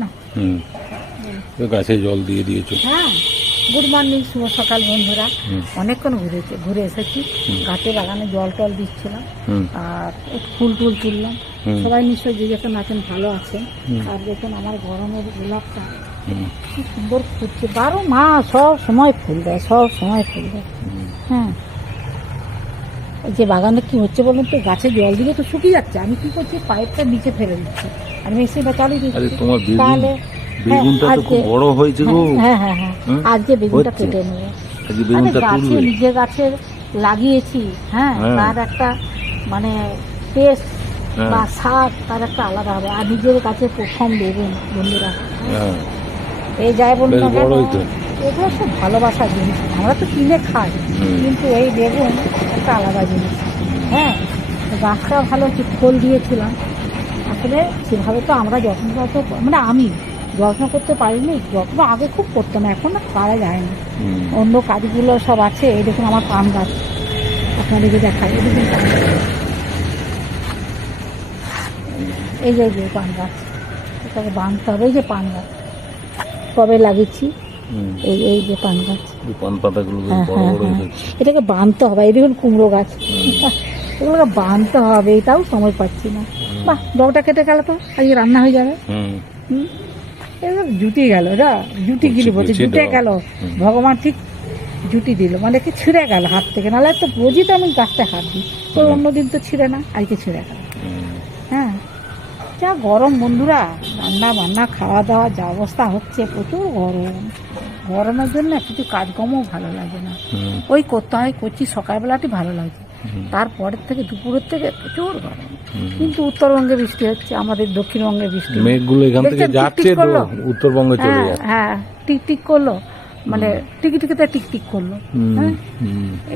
না। গাছে জল দিয়ে দিয়েছো? হ্যাঁ, গুড মর্নিং, শুভ সকাল বন্ধুরা। অনেকক্ষণ ঘুরে এসেছি, গাছে বাগানে জল টল দিচ্ছিলাম আর ফুল টুল তুললাম। সবাই নিশ্চয়ই যে যখন আছেন ভালো আছেন। আর দেখুন আমার গরমের গোলাপটা কি সুন্দর ফুটছে, 12 মাস সব সময় ফুল দেয়, সব সময় ফুল দেয়। হ্যাঁ, এই যে বাগানে কি হচ্ছে বলুন তো, গাছে জল দিলে তো শুকিয়ে যাচ্ছে, আমি কি করছি পাইপটা নিচে ফেলে দিচ্ছি আর মেশিনটা চালিয়ে দিচ্ছি। তাহলে বেগুনটা তো খুব বড় হয়েছে গো। হ্যাঁ হ্যাঁ হ্যাঁ, আজকে বেগুনটা কেটে নেবো। গাছে নিজে গাছে লাগিয়েছি, হ্যাঁ, তার একটা মানে টেস্ট বা স্বাদ তার একটা আলাদা হবে। আর নিজের কাছে প্রথম বেগুন বন্ধুরা, এই যাই বলুন না কেন, এগুলো সব ভালোবাসার জিনিস। আমরা তো কিনে খাই, কিন্তু এই বেগুন একটা আলাদা জিনিস। হ্যাঁ, গাছটা ভালো হচ্ছে, ফল দিয়েছিলাম। আসলে সেভাবে তো আমরা যত্ন মানে আমি যত্ন করতে পারিনি, যত্ন আগে খুব করতো না, এখন না পারা যায় না। অন্য কাজগুলো সব আছে। এই দেখুন আমার পান গাছ, আপনাদেরকে দেখাই। এই দেখুন পান গাছ, এই যে পান গাছ, এটাকে বাঁধতে হবে। এই যে পান গাছ কবে লাগিয়েছি, এই যে পান গাছ, পান পাতাগুলো এটাকে বাঁধতে হবে। এই দেখুন কুমড়ো গাছ, এগুলোকে বাঁধতে হবে, এটাও সময় পাচ্ছি না। বাহ, ডগটা কেটে গেল তো, আজকে রান্না হয়ে যাবে। এবার জুটি গেল, জুটি গিলি বলছে, জুটে গেল। ভগবান ঠিক জুটি দিল, মানে কি ছিঁড়ে গেল হাত থেকে। নাহলে তো রোজই তো আমি গাছটা হাত দিই, তো অন্যদিন তো ছিঁড়ে না, আজকে ছিঁড়ে গেল। হ্যাঁ, যা গরম বন্ধুরা, রান্না বান্না খাওয়া দাওয়া যা অবস্থা হচ্ছে, প্রচুর গরম। গরমের জন্য কিছু কাজকর্মও ভালো লাগে না। ওই করতে হয়, করছি, সকালবেলাটি ভালো লাগছে, তারপরের থেকে দুপুরের থেকে প্রচুর গরম। কিন্তু উত্তরবঙ্গে বৃষ্টি হচ্ছে, আমাদের দক্ষিণবঙ্গে বৃষ্টি, মেঘগুলো এখান থেকে যাচ্ছে উত্তরবঙ্গে চলে যাচ্ছে। হ্যাঁ, টিক টিক করলো, মানে টিকিটিকিতে টিক টিক করলো। হ্যাঁ,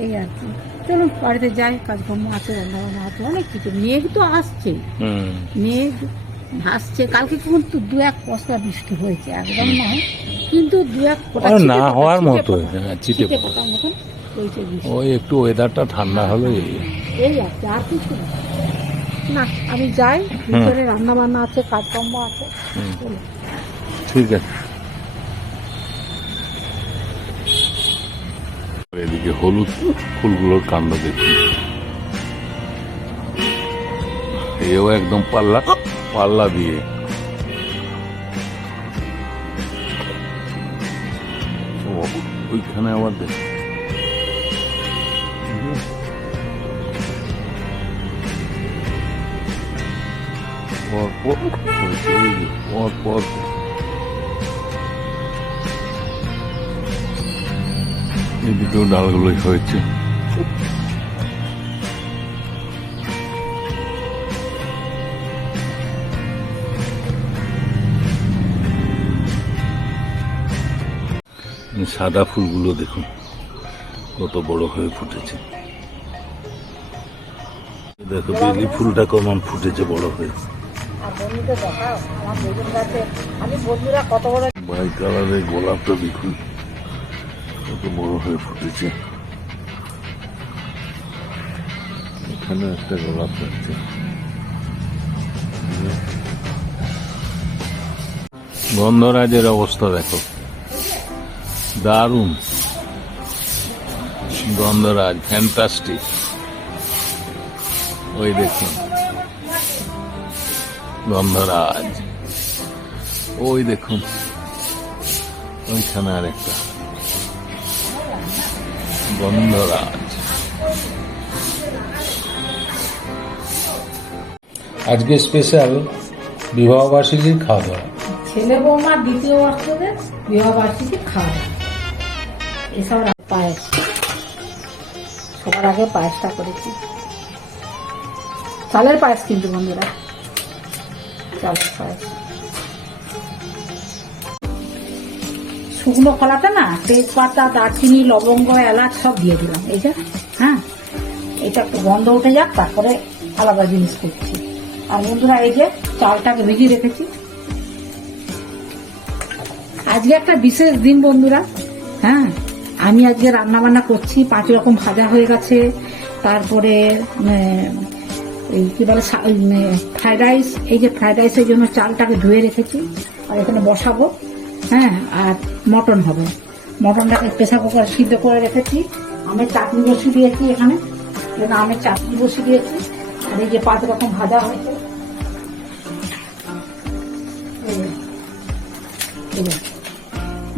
এই আর কি। চলুন বাড়িতে যাই, কাজকর্ম আছে, রান্না বান্না আছে, অনেক কিছু। মেঘ তো আসছে, মেঘ ভাসছে। কালকে কিন্তু 2-1 পশলা বৃষ্টি হয়েছে, একদম নয়, কিন্তু 2-1 ফোঁটা না হওয়ার মতো, ছিটে ফোঁটা মতন হয়েছে বৃষ্টি। ওই একটু ওয়েদারটা ঠান্ডা হলো, এই আছে, আর কিছু না। আমি যাই, ভিতরে রান্না বান্না আছে, কাজকর্ম আছে। ঠিক আছে। এদিকে হলুদ ফুলগুলোর কাণ্ড দেখুন, এও একদম পাল্লা দিয়ে। ওইখানে আবার দেখ, পর এদিকেও ডালগুলোই হয়েছে। সাদা ফুলগুলো দেখুন কত বড় হয়ে ফুটেছে। দেখো বেলি ফুলটা কেমন ফুটেছে, বড় হয়েছে। বাই কালারের গোলাপটা দেখুন কত বড় হয়ে ফুটেছে। এখানে একটা গোলাপ হচ্ছে। গন্ধরাজের অবস্থা দেখো, দারুণ গন্ধরাজ, ফ্যান্টাস্টিক। ওই দেখুন গন্ধরাজ, ওই দেখুন ওইখানে আরেকটা গন্ধরাজ। আজকে স্পেশাল বিবাহবার্ষিকীর খাওয়া দাওয়া, ছেলে বৌমার দ্বিতীয় বর্ষের বিবাহবার্ষিকীর খাওয়া দাওয়া। এসব পায়েস, সবার আগে পায়েসটা করেছি, চালের পায়েস, কিন্তু বন্ধুরা চালের পায়েস। শুকনো কলাতে না তেজপাতা, দারচিনি, লবঙ্গ, এলাচ সব দিয়ে দিলাম। এই যে, হ্যাঁ, এটা একটু গন্ধ উঠে যাক, তারপরে আলাদা জিনিস করছি। আর বন্ধুরা এই যে চালটাকে ভিজিয়ে রেখেছি। আজকে একটা বিশেষ দিন বন্ধুরা। হ্যাঁ, আমি আজকে রান্না বান্না করছি, 5 রকম ভাজা হয়ে গেছে। তারপরে কি বলে ফ্রাইড রাইস। এই যে ফ্রাইড রাইসের জন্য চালটাকে ধুয়ে রেখেছি, আর এখানে বসাবো। হ্যাঁ, আর মটন হবে। মটনটাকে প্রেসার কুকারে সিদ্ধ করে রেখেছি। আমের চাটনি বসিয়ে দিয়েছি এখানে, আমের চাটনি বসিয়ে দিয়েছি। আর এই যে 5 রকম ভাজা হয়েছে।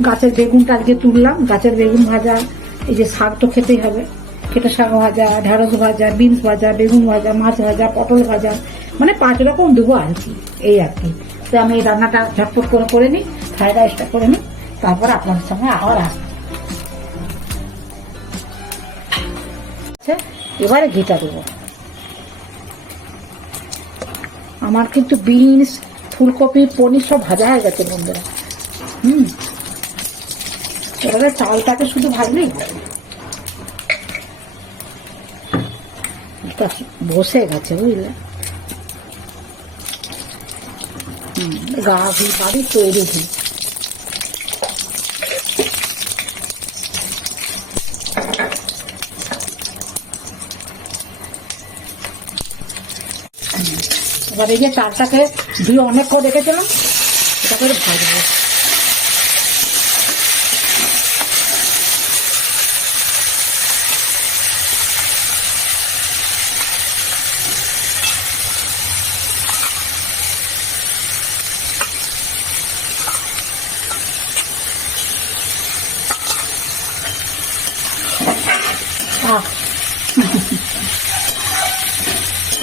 গাছের বেগুনটা আজকে তুললাম, গাছের বেগুন ভাজা। এই যে শাক তো খেতেই হবে, খেটে শাক ভাজা, ঢেঁড়স ভাজা, বিনস ভাজা, বেগুন ভাজা, মাছ ভাজা, পটল ভাজা, মানে 5 রকম দেবো আর কি, এই আর কি। তো আমি এই রান্নাটা ঝটপট করে নিই, ফ্রাইড রাইসটা করে নিই, তারপর আপনাদের সঙ্গে আবার আসবো। এবারে ঘিটা দেবো। আমার কিন্তু বিনস, ফুলকপি, পনির সব ভাজা হয়ে গেছে বন্ধুরা। এবারে চালটাকে শুধু ভাজলেই হবে। বসে গেছে বুঝলে, গা ঘি বাড়ি তৈরি ঘি। এবার এই যে চালটাকে ধুয়ে অনেক করে রেখেছিলাম, এটা করে ভাজবো।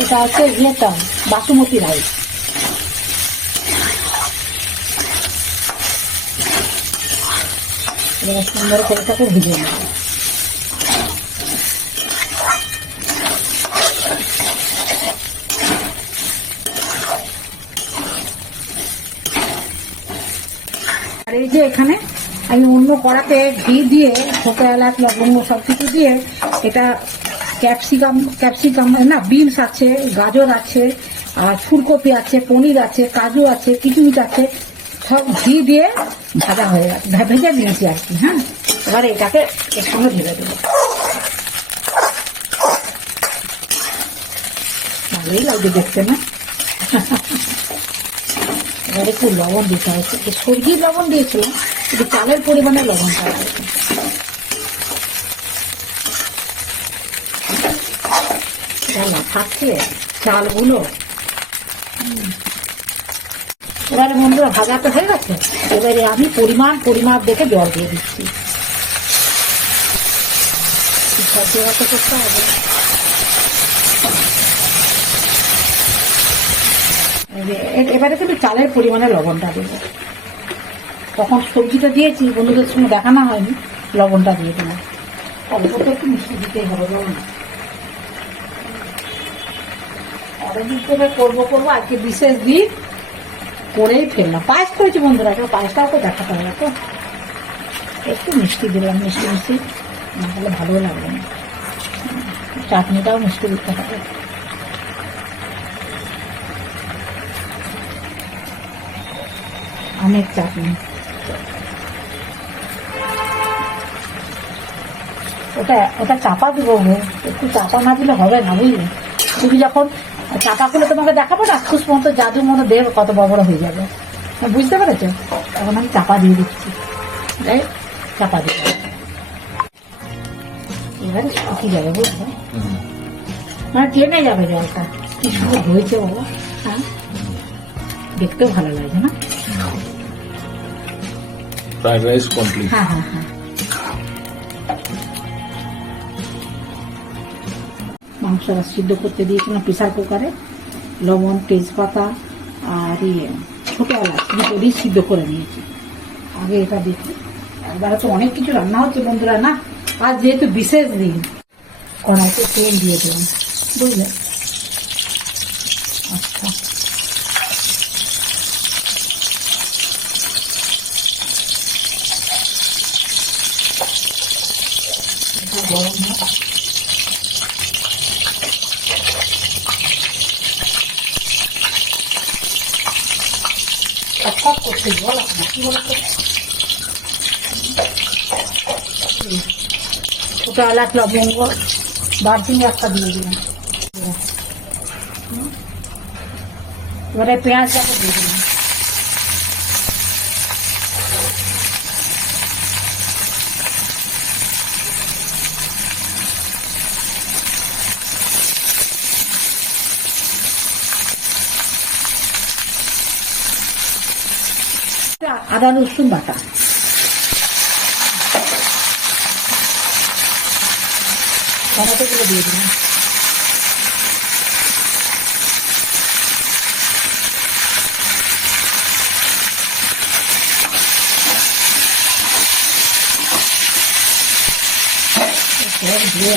এটা হচ্ছে ইয়েটা বাসুমতি রাইস। সুন্দর করে তাকে ভিজে নেব। আর এই যে এখানে আমি অন্য কড়াতে ঘি দিয়ে, ছোট এলাচ, লবঙ্গ সবকিছু দিয়ে, এটা ক্যাপসিকাম না, বিনস আছে, গাজর আছে, আর ফুলকপি আছে, পনির আছে, কাজু আছে, কিশমিশ আছে, সব ঘি দিয়ে ভাজা হয়ে গেছে, ভেজে নিয়েছি আর কি। হ্যাঁ, এবার এটাকে এর সঙ্গে ঢেলে দেবো। ভালোই লাগবে দেখতে না? এবার একটু লবণ দিতে হচ্ছে, সবজির লবণ দিয়েছিলাম, একটু চালের পরিমাণে লবণটা আছে। থাকছে চালগুলো। এবারে বন্ধুরা ভাজা তো হয়ে গেছে, এবারে আমি পরিমাপ দেখে জল দিয়ে দিচ্ছি। করতে হবে। এবারে কিন্তু চালের পরিমাণে লবণটা দেবো। তখন সবজিটা দিয়েছি, বন্ধুদের সঙ্গে দেখানো হয়নি, লবণটা দিয়ে দেবো। অল্প তো একটু মিষ্টি দিতেই হবে, লবণ। অনেকদিন করে করবো আজকে বিশেষ দিন করেই ফেললাম। পায়েস করেছি বন্ধুরা, পায়েসটাও তো দেখাতে হবে তো। একটু মিষ্টি দিলাম, মিষ্টি না হলে ভালো লাগবে না। চাটনিটাও মিষ্টি দিতে হবে। আমের চাটনি, ওটা চাপা দেবো। একটু চাপা না দিলে হবে না বুঝলি। তুমি যখন চাপা খুলে তোমাকে দেখাবো না, খুশ মতো জাদু মতো দেব, কত বড় হয়ে যাবে, বুঝতে পেরেছো? এখন আমি চাপা দিয়ে দিচ্ছি, চাপা দিয়ে এবারে শুকিয়ে যাবে বুঝলে, মানে টেনে যাবে জলটা। কি সুন্দর হয়েছে বাবা। হ্যাঁ, দেখতেও ভালো লাগছে না? Fried rice complete. হ্যাঁ হ্যাঁ হ্যাঁ। মাংসটা সিদ্ধ করতে দিয়েছিলাম প্রেসার কুকারে, লবণ, তেজপাতা আর ছোট এলাচ দুটো সিদ্ধ করে নিয়েছি। আগে এটা দেখি, এবারে তো অনেক কিছু রান্না হচ্ছে বন্ধুরা না, আর যেহেতু বিশেষ দিন, কড়াইতে তেল দিয়ে দিলাম বুঝলে। আচ্ছা, গরম না, করতে বল কি বলতো, ছোট এলাচ, লবঙ্গ, দারচিনি একটা দিয়ে দিলাম। এবারে পেঁয়াজটাকে দিয়ে দিলাম। আদা রসুন বাটা, টমেটোগুলো দিয়ে দিলাম, দিয়ে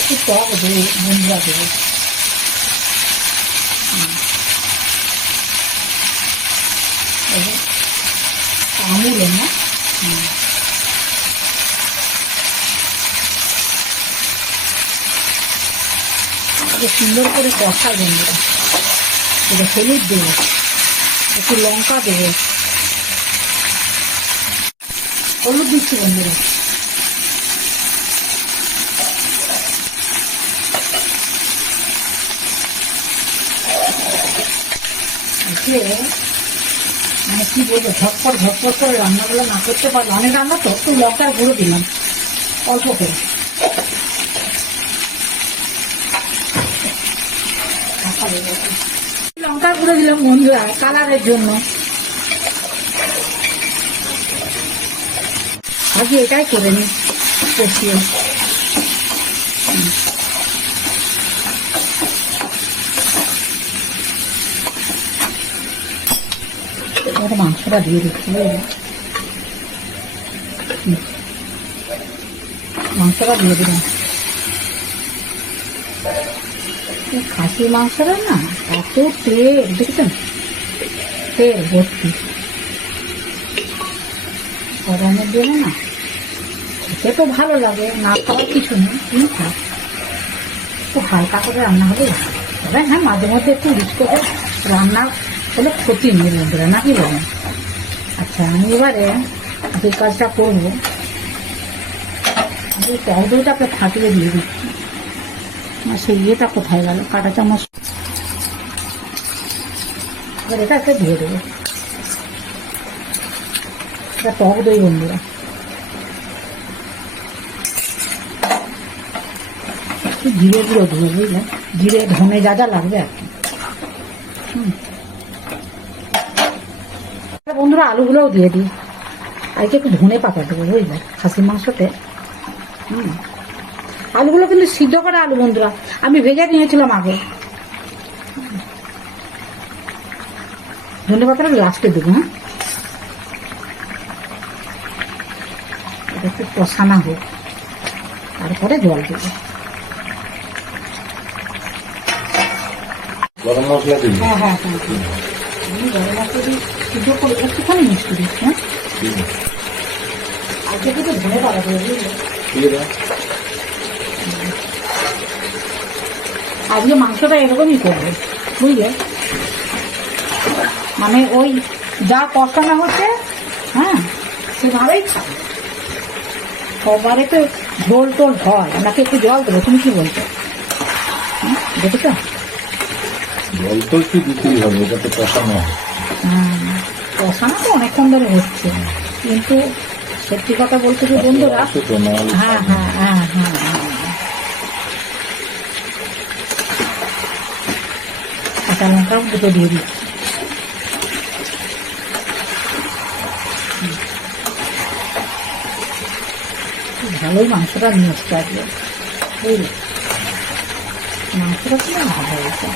একটু টক দেবো, বন্ধুরা দেবো, আমুল না সুন্দর করে কষা বন্ধুরা, এটা হলুদ দেবো, একটু লঙ্কা দেবো, হলুদ দিচ্ছি বন্ধুরা, মানে কি বলবো, ঝটপট ঝটপট করে রান্নাগুলো না করতে পারলো, অনেক রান্না তো একটু লঙ্কার গুঁড়ো দিলাম অল্প করে, লঙ্কার গুঁড়ো দিলাম বন্ধুরা কালারের জন্য, আজকে এটাই করে নি কষিয়ে। মাংসটা দিয়ে দিচ্ছি, মাংসটা দিয়ে দিলাম, খাসি মাংসটা না এত তেল, দেখছেন তেল ভর্তি, গরমের জন্য না খেতে তো ভালো লাগে, না খাওয়ার কিছু নেই, কিন্তু একটু হালকা করে রান্না হলে ভালো। তবে হ্যাঁ মাঝে মধ্যে একটু রিচ করে রান্না হলে ক্ষতি নেই বন্ধুরা, নাকি বলেন? আচ্ছা আমি এবারে যে কাজটা করবো, আমি টক দইটাকে ফাটিয়ে দিয়ে দিচ্ছি, সেই ইয়েটা কোথায় গেল, কাঁটা চামচ, এবার এটা একটা দিয়ে দেবো, এটা টক দই বন্ধুরা, জিরে গুঁড়ো দেবো বুঝলেন, জিরে ধনে যা যা লাগবে আর কি। বন্ধুরা আলুগুলোও দিয়ে দিই, আজকে একটু ধনে পাতা দেবো বুঝলে খাসির মাংসতে। আলুগুলো কিন্তু সিদ্ধ করা আলু বন্ধুরা, আমি ভেজে নিয়েছিলাম আগে, ধনে পাতাটা লাস্টে দেবো। হ্যাঁ এটা একটু কষানো হোক, তারপরে জল দেবো। গরম মশলা দিবি? হ্যাঁ হ্যাঁ হ্যাঁ, আমি গরম মশলা দিয়ে সিদ্ধ করে একটুখানি মিষ্টি দিচ্ছি। হ্যাঁ আজকে তো ধনে পাতা দেবো বুঝলে, আজকে মাংসটা এরকমই করবে বুঝলে, মানে ওই যা কষানো হচ্ছে হ্যাঁ সেভাবেই খাবে, সবারে তো ঝোল টোল হয়, নাকি একটু জল দেবো, তুমি কি বলছো? দেখেছো জল তো একটু দিতেই হবে, এটা তো কষানো হয়। কষানো তো অনেকক্ষণ ধরে হচ্ছে, কিন্তু সত্যি কথা বলতে কি বন্ধুরা, হ্যাঁ হ্যাঁ হ্যাঁ হ্যাঁ কাঁচা লঙ্কা দুটো দিয়ে দিচ্ছি, ভালোই মাংসটা নিয়ে এসছে আজকে বুঝলে, মাংসটা কি ভালো হয়েছে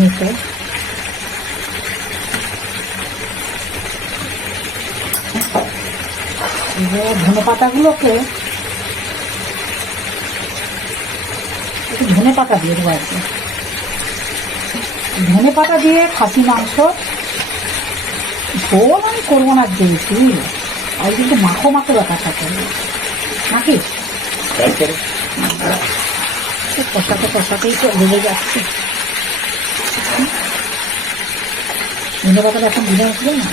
মেখে। ধনে পাতাগুলোকে একটু ধনে পাতা দিয়ে দেবো আর কি, ধনে পাতা দিয়ে খাসি মাংস ঝোল আমি করবো না দিয়েছি, আর কিন্তু মাখো মাখো ব্যাপারটা করবো নাকি, কষাতে কষাতেই তো লেগে যাচ্ছে। ধনে পাতাটা এখন দিনে আসবে না,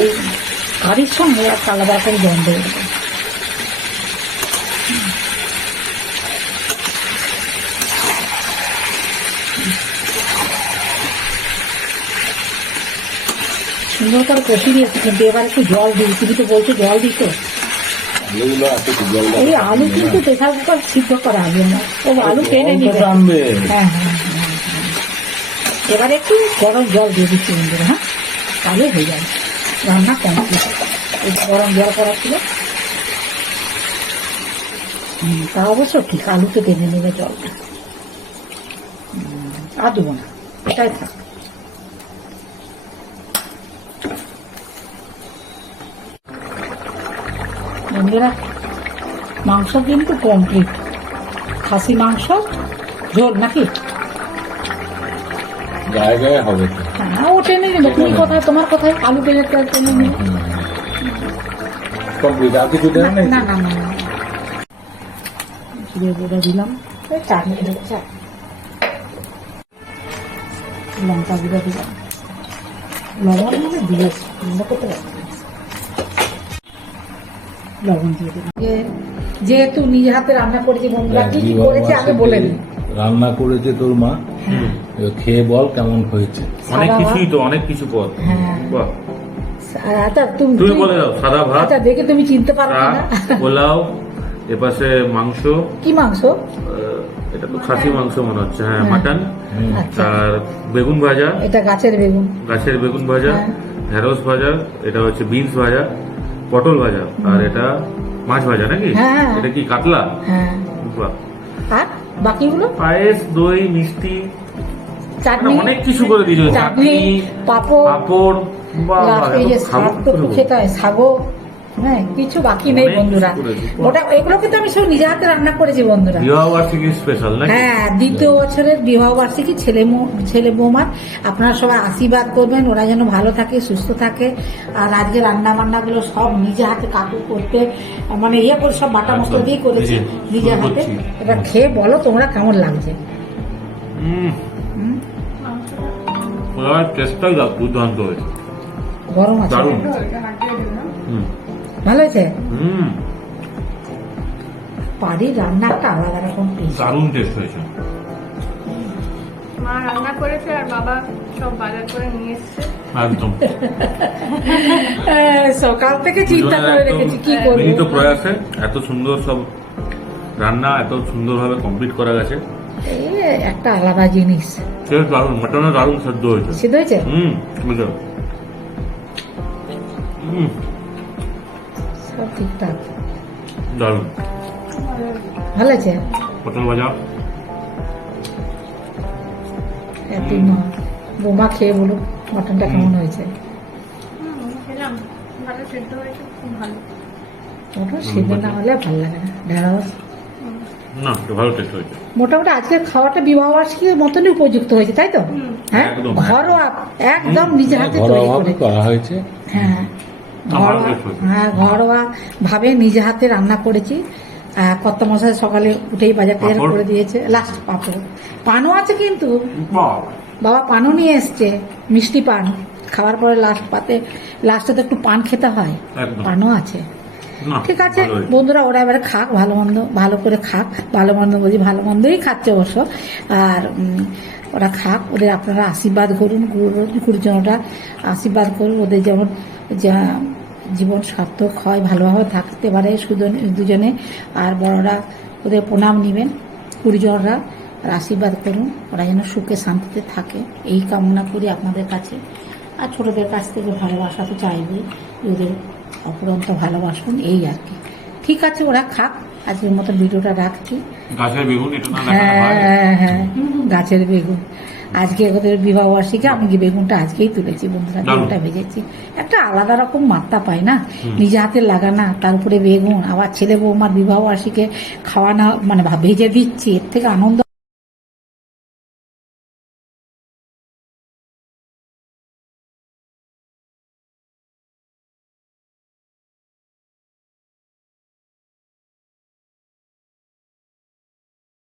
এই কারির সঙ্গে আর আলাদা করে গন্ধ উঠবে। সুন্দর করে কষি দিয়েছি, কিন্তু এবার একটু জল দিই, তুমি তো বলছো জল দিতে, এই আলু কিন্তু প্রেসার কুকার সিদ্ধ করা আলু না, ও আলু টেনে নিবে। হ্যাঁ হ্যাঁ হ্যাঁ, এবারে একটু গরম জল দিয়ে দিচ্ছি বন্ধুরা, হ্যাঁ, তাহলে হয়ে যাবে রান্না কমপ্লিট। এই গরম জল করা ছিল, তা অবশ্য ঠিক, আলুতে টেনে নেবে জলটা। আর দেবো না, এটাই থাক। বন্ধুরা মাংস কিন্তু কমপ্লিট, খাসি মাংস ঝোল নাকি? গায়ে গায়ে হবে তো। হ্যাঁ, ও টেনে নেবে। তুমি কোথায়, তোমার কোথায় আলু টেনে টেনে নেবে। কমপ্লিট, আর কিছু দেন না না? না না না, জিরে গুঁড়ো দিলাম, চাটনি হচ্ছে, লঙ্কা গুঁড়ো দিলাম, লবণ মানে দিয়েছি, বন্ধ করতে পারবো না। লবণ দিয়ে দিলাম। যেহেতু নিজে হাতে রান্না করেছি বন্ধুরা, কি কি করেছে আগে বলে দিই। রান্না করেছে তোর মা, এবার খেয়ে বল কেমন হয়েছে। অনেক কিছুই তো, অনেক কিছু পদ। হ্যাঁ, বাহ, আচ্ছা তুমি বলে দাও। সাদা ভাত, আচ্ছা দেখে তুমি চিনতে পারো চা, না। পোলাও, এপাশে মাংস, কি মাংস? এটা তো খাসি মাংস মনে হচ্ছে, হ্যাঁ, মাটন, আচ্ছা, আর বেগুন ভাজা, এটা গাছের বেগুন। গাছের বেগুন ভাজা, হ্যাঁ। ঢেঁড়স ভাজা, এটা হচ্ছে বিনস ভাজা, পটল ভাজা, আর এটা মাছ ভাজা নাকি? হ্যাঁ। এটা কি কাতলা? হ্যাঁ, বাহ। আর বাকিগুলো পায়েস, দই, মিষ্টি, চাটনি, মানে অনেক কিছু করে দিয়েছো। চাটনি, পাপড়, পাপড়, বাহ, বাহ, এই যে এত খাবো শাক তো কি করবো? খেতে হয়, শাগও, হ্যাঁ, কিছু বাকি নেই অনেক বন্ধুরা। কিছু করেছি। ওটা এগুলো কিন্তু আমি সব নিজে হাতে রান্না করেছি বন্ধুরা। বিবাহ বার্ষিকী স্পেশাল নাকি? হ্যাঁ, দ্বিতীয় বছরের বিবাহ বার্ষিকী ছেলে বৌমার। আপনারা সবাই আশীর্বাদ করবেন, ওরা যেন ভালো থাকে, সুস্থ থাকে। আর আজকে রান্না বান্নাগুলো সব নিজে হাতে কাকু করতে, মানে ইয়ে করে সব বাটা মশলা দিয়ে করেছি নিজে হাতে। এবার খেয়ে বলো তোমরা কেমন লাগছে। হুম? টেস্টটাই দুর্দান্ত হয়েছে, গরম আছে, দারুণ। হুম, ভালো হয়েছে। হুম, বাড়ির রান্না একটা আলাদা রকম taste। দারুণ টেস্ট হয়েছে। মা রান্না করেছে আর বাবা সব বাজার করে নিয়ে এসছে। একদম সকাল থেকে চিন্তা করে রেখেছি কি করবো। বিনীত প্রয়াসে এত সুন্দর সব রান্না এত সুন্দরভাবে কমপ্লিট করা গেছে। এই একটা আলাদা জিনিস। সে দারুণ, মাটনও দারুণ সেদ্ধ হয়েছে। সিদ্ধ হয়েছে? হুম, বুঝলো। হুম, সব ঠিকঠাক, দারুণ। ভালো আছে। পটল ভাজা, একটু বোমা খেয়ে বলুক মটনটা কেমন হয়েছে। খেলাম, ভালো সেদ্ধ হয়েছে, খুব ভালো। মটন সিদ্ধ না হলে ভালো লাগে না। ঢেঁড়স না ভালো টেস্ট হয়েছে। মোটামুটি আজকে খাওয়াটা বিবাহ বার্ষিকীর মতনই উপযুক্ত হয়েছে, তাই তো? হ্যাঁ, একদম, ঘরোয়া, একদম নিজে হাতে তৈরি ঘরোয়াভাবে করে। করা হয়েছে। হ্যাঁ, আমার ঘরোয়া, বেশ হয়েছে। হ্যাঁ, ঘরোয়া ভাবে নিজে হাতে রান্না করেছি। কত মশাই সকালে উঠেই বাজার টাজার পাঁপড়? করে দিয়েছে। লাস্ট পাপড়, পানও আছে কিন্তু। বাহ, বাবা পানও নিয়ে এসছে, মিষ্টি পান। খাওয়ার পরে লাস্টে তো একটু পান খেতে হয়, একদম। পানও আছে। না, ঠিক আছে ভালো হয়েছে। বন্ধুরা, ওরা এবারে খাক, ভালো মন্দ ভালো করে খাক। ভালো মন্দ বলছি, ভালো মন্দই খাচ্ছে অবশ্য। আর ওরা খাক, ওদের আপনারা আশীর্বাদ করুন, গুরুজনরা আশীর্বাদ করুন, ওদের যেমন জীবন সার্থক হয়, ভালোভাবে থাকতে পারে দুজনে। আর বড়রা ওদের প্রণাম নেবেন, গুরুজনরা, আর আশীর্বাদ করুন, ওরা যেন সুখে শান্তিতে থাকে, এই কামনা করি আপনাদের কাছে। আর ছোটদের কাছ থেকে ভালোবাসা তো চাইবেই, ওদের অপরন্ত ভালোবাসুন, এই আর কি। ঠিক আছে, ওরা খাক। আজকের মতো ভিডিওটা রাখছি। গাছের বেগুন এটা না দেখানো হয়? হ্যাঁ হ্যাঁ, গাছের বেগুন। আজকে ওদের বিবাহ বার্ষিকী আমি যে বেগুনটা আজকেই তুলেছি বন্ধুরা, বেগুনটা ভেজেছি। একটা আলাদা রকম মাত্রা পায় না, নিজে হাতে লাগানা, তার উপরে বেগুন, আবার ছেলে বৌমার বিবাহ বার্ষিকী খাওয়ানো, মানে ভেজে দিচ্ছি, এর থেকে আনন্দ